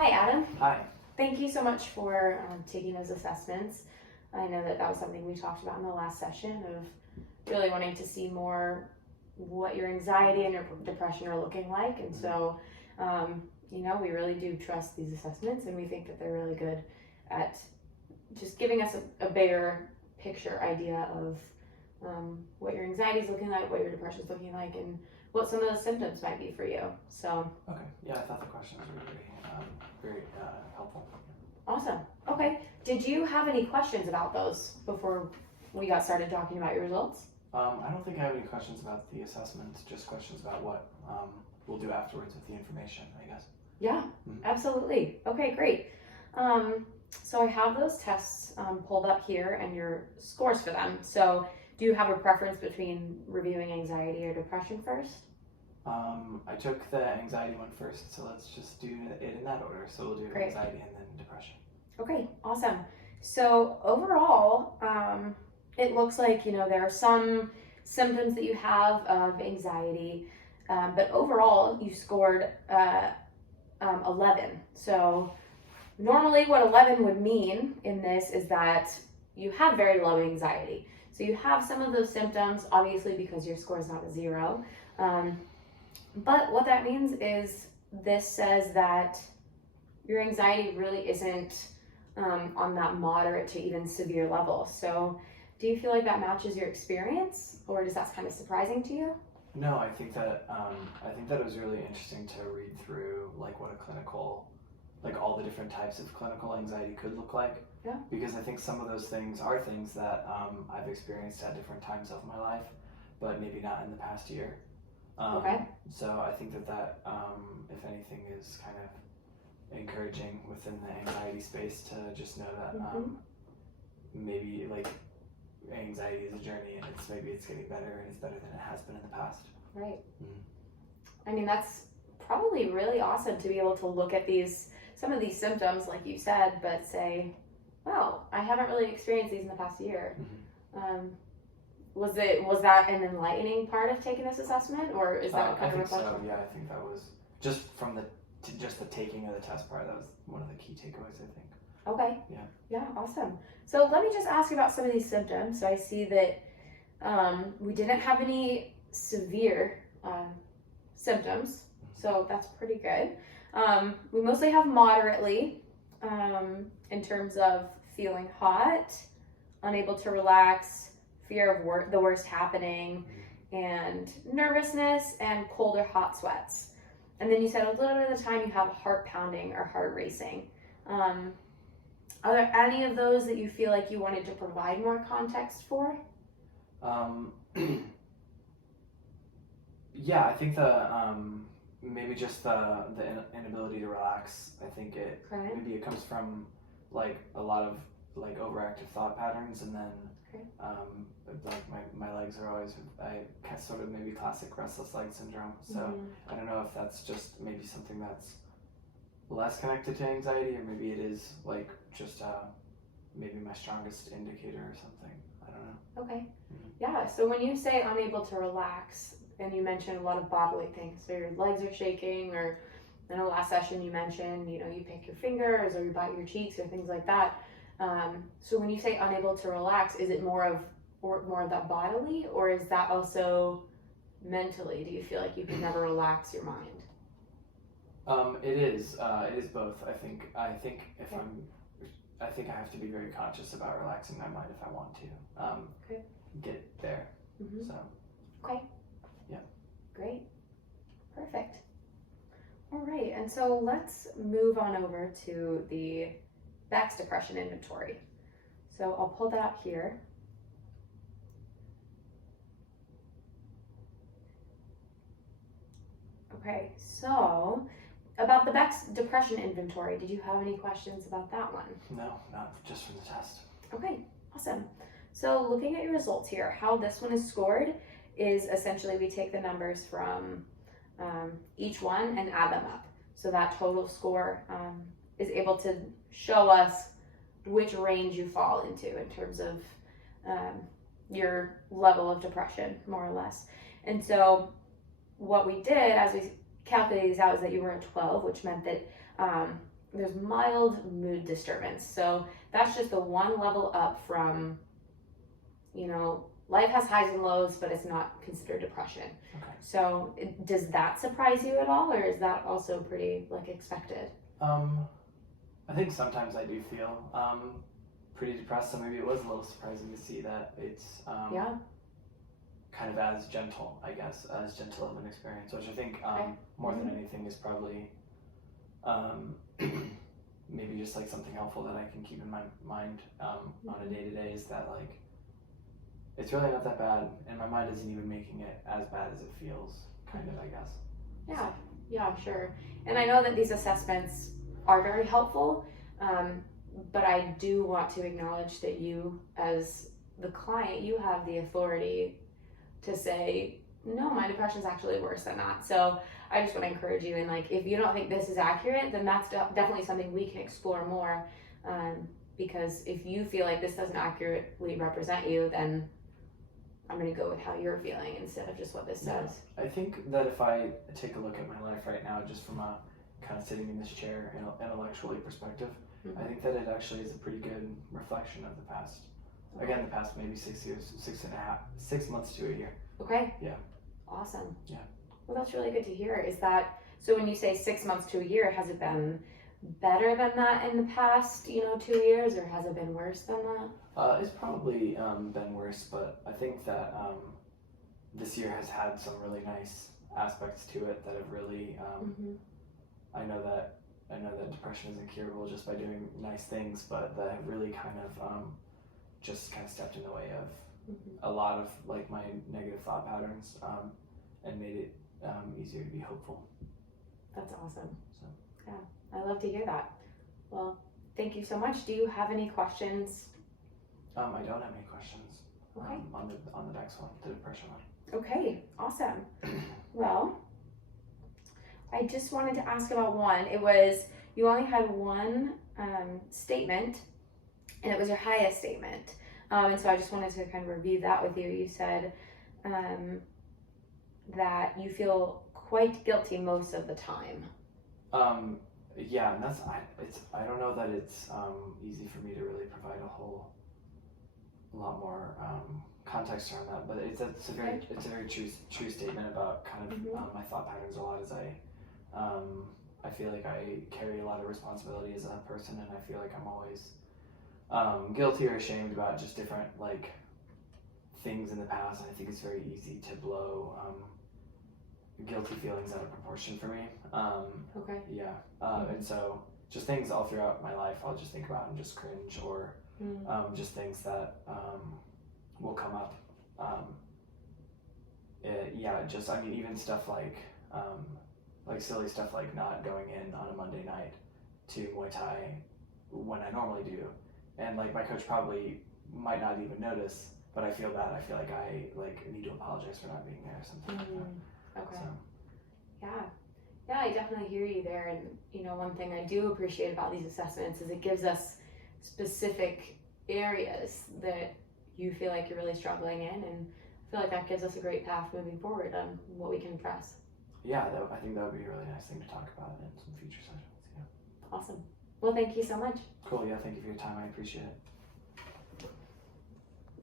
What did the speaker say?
Hi, Adam. Hi. Thank you so much for taking those assessments. I know that was something we talked about in the last session of really wanting to see more what your anxiety and your depression are looking like. And so, we really do trust these assessments, and we think that they're really good at just giving us a bigger picture idea of what your anxiety is looking like, what your depression is looking like, and what some of the symptoms might be for you. So. Okay. Yeah, I thought the questions were very helpful. Awesome. Okay. Did you have any questions about those before we got started talking about your results? I don't think I have any questions about the assessment, just questions about what we'll do afterwards with the information, I guess. Yeah, absolutely. Okay, great. So I have those tests pulled up here and your scores for them. So do you have a preference between reviewing anxiety or depression first? I took the anxiety one first, so let's just do it in that order. So we'll do Great. anxiety and then depression. Okay, awesome. So overall, it looks like, there are some symptoms that you have of anxiety, but overall you scored 11. So normally what 11 would mean in this is that you have very low anxiety. So you have some of those symptoms, obviously, because your score is not a 0. But what that means is this says that your anxiety really isn't on that moderate to even severe level. So do you feel like that matches your experience, or does that kind of surprising to you? No, I think that it was really interesting to read through like what a clinical, like all the different types of clinical anxiety could look like. Yeah. Because I think some of those things are things that I've experienced at different times of my life, but maybe not in the past year. Okay. So I think that if anything, is kind of encouraging within the anxiety space to just know that maybe like anxiety is a journey, and maybe it's getting better, and it's better than it has been in the past. Right. I mean, that's probably really awesome to be able to look at some of these symptoms, like you said, but say, well, I haven't really experienced these in the past year. Was that an enlightening part of taking this assessment, or is that kind of reflection? So. Yeah, I think that was just from the taking of the test part. That was one of the key takeaways, I think. Okay. Yeah. Yeah, awesome. So let me just ask you about some of these symptoms. So I see that we didn't have any severe symptoms, so that's pretty good. We mostly have moderately in terms of feeling hot, unable to relax, fear of the worst happening, and nervousness and cold or hot sweats. And then you said a little bit of the time you have heart pounding or heart racing. Are there any of those that you feel like you wanted to provide more context for? Yeah, I think maybe just the inability to relax. I think maybe it comes from like a lot of like overactive thought patterns, and then like my legs are always, I sort of maybe classic restless leg syndrome. So I don't know if that's just maybe something that's less connected to anxiety, or maybe it is like just maybe my strongest indicator or something. I don't know. Okay. Yeah, so when you say unable to relax, and you mentioned a lot of bodily things, so your legs are shaking, or in the last session you mentioned, you pick your fingers or you bite your cheeks or things like that. So when you say unable to relax, is it more of that bodily, or is that also mentally? Do you feel like you can never relax your mind? It is both. I think I have to be very conscious about relaxing my mind if I want to get there. So. Okay. Yeah. Great. Perfect. All right, and so let's move on over to the Beck's Depression Inventory. So I'll pull that up here. Okay, so about the Beck's Depression Inventory, did you have any questions about that one? No, not just from the test. Okay, awesome. So looking at your results here, how this one is scored is essentially we take the numbers from each one and add them up. So that total score is able to show us which range you fall into in terms of your level of depression, more or less. And so what we did as we calculated these out is that you were a 12, which meant that there's mild mood disturbance. So that's just the one level up from, life has highs and lows, but it's not considered depression. Okay. So does that surprise you at all, or is that also pretty expected? I think sometimes I do feel pretty depressed, so maybe it was a little surprising to see that it's kind of as gentle, I guess, as gentle of an experience, which I think more than anything is probably maybe just like something helpful that I can keep in my mind on a day-to-day is that like it's really not that bad, and my mind isn't even making it as bad as it feels, kind of, I guess. Yeah, sure. And I know that these assessments are very helpful, but I do want to acknowledge that you, as the client, you have the authority to say, no, my depression's actually worse than that. So I just want to encourage you, and like, if you don't think this is accurate, then that's definitely something we can explore more, because if you feel like this doesn't accurately represent you, then I'm going to go with how you're feeling instead of just what this says. I think that if I take a look at my life right now, just from a kind of sitting in this chair intellectually perspective, I think that it actually is a pretty good reflection of the past. Again, the past maybe 6 years, 6 months to a year. Okay. Yeah. Awesome. Yeah. Well, that's really good to hear. Is that, so when you say 6 months to a year, has it been better than that in the past, 2 years, or has it been worse than that? It's probably been worse, but I think that this year has had some really nice aspects to it that have really, I know that depression isn't curable just by doing nice things, but that have really kind of just kind of stepped in the way of a lot of like my negative thought patterns and made it easier to be hopeful. That's awesome. So. Yeah, I love to hear that. Well, thank you so much. Do you have any questions? I don't have any questions. Okay. On the next one, the depression one. Okay, awesome. Well, I just wanted to ask about one. It was, you only had one statement, and it was your highest statement. And so I just wanted to kind of review that with you. You said that you feel quite guilty most of the time. Yeah, and I don't know that it's easy for me to really provide a whole lot more context around that, but it's a very true statement about kind of my thought patterns. A lot as I feel like I carry a lot of responsibility as a person, and I feel like I'm always guilty or ashamed about just different like things in the past. And I think it's very easy to blow guilty feelings out of proportion for me. Okay. Yeah. And so just things all throughout my life I'll just think about and just cringe, or just things that will come up. Even stuff like silly stuff like not going in on a Monday night to Muay Thai when I normally do. And like my coach probably might not even notice, but I feel bad. I feel like I need to apologize for not being there or something like that. Okay. So. Yeah, I definitely hear you there. And one thing I do appreciate about these assessments is it gives us specific areas that you feel like you're really struggling in, and I feel like that gives us a great path moving forward on what we can address. Yeah, I think that would be a really nice thing to talk about in some future sessions. Yeah. Awesome. Well, thank you so much. Cool. Yeah, thank you for your time. I appreciate it.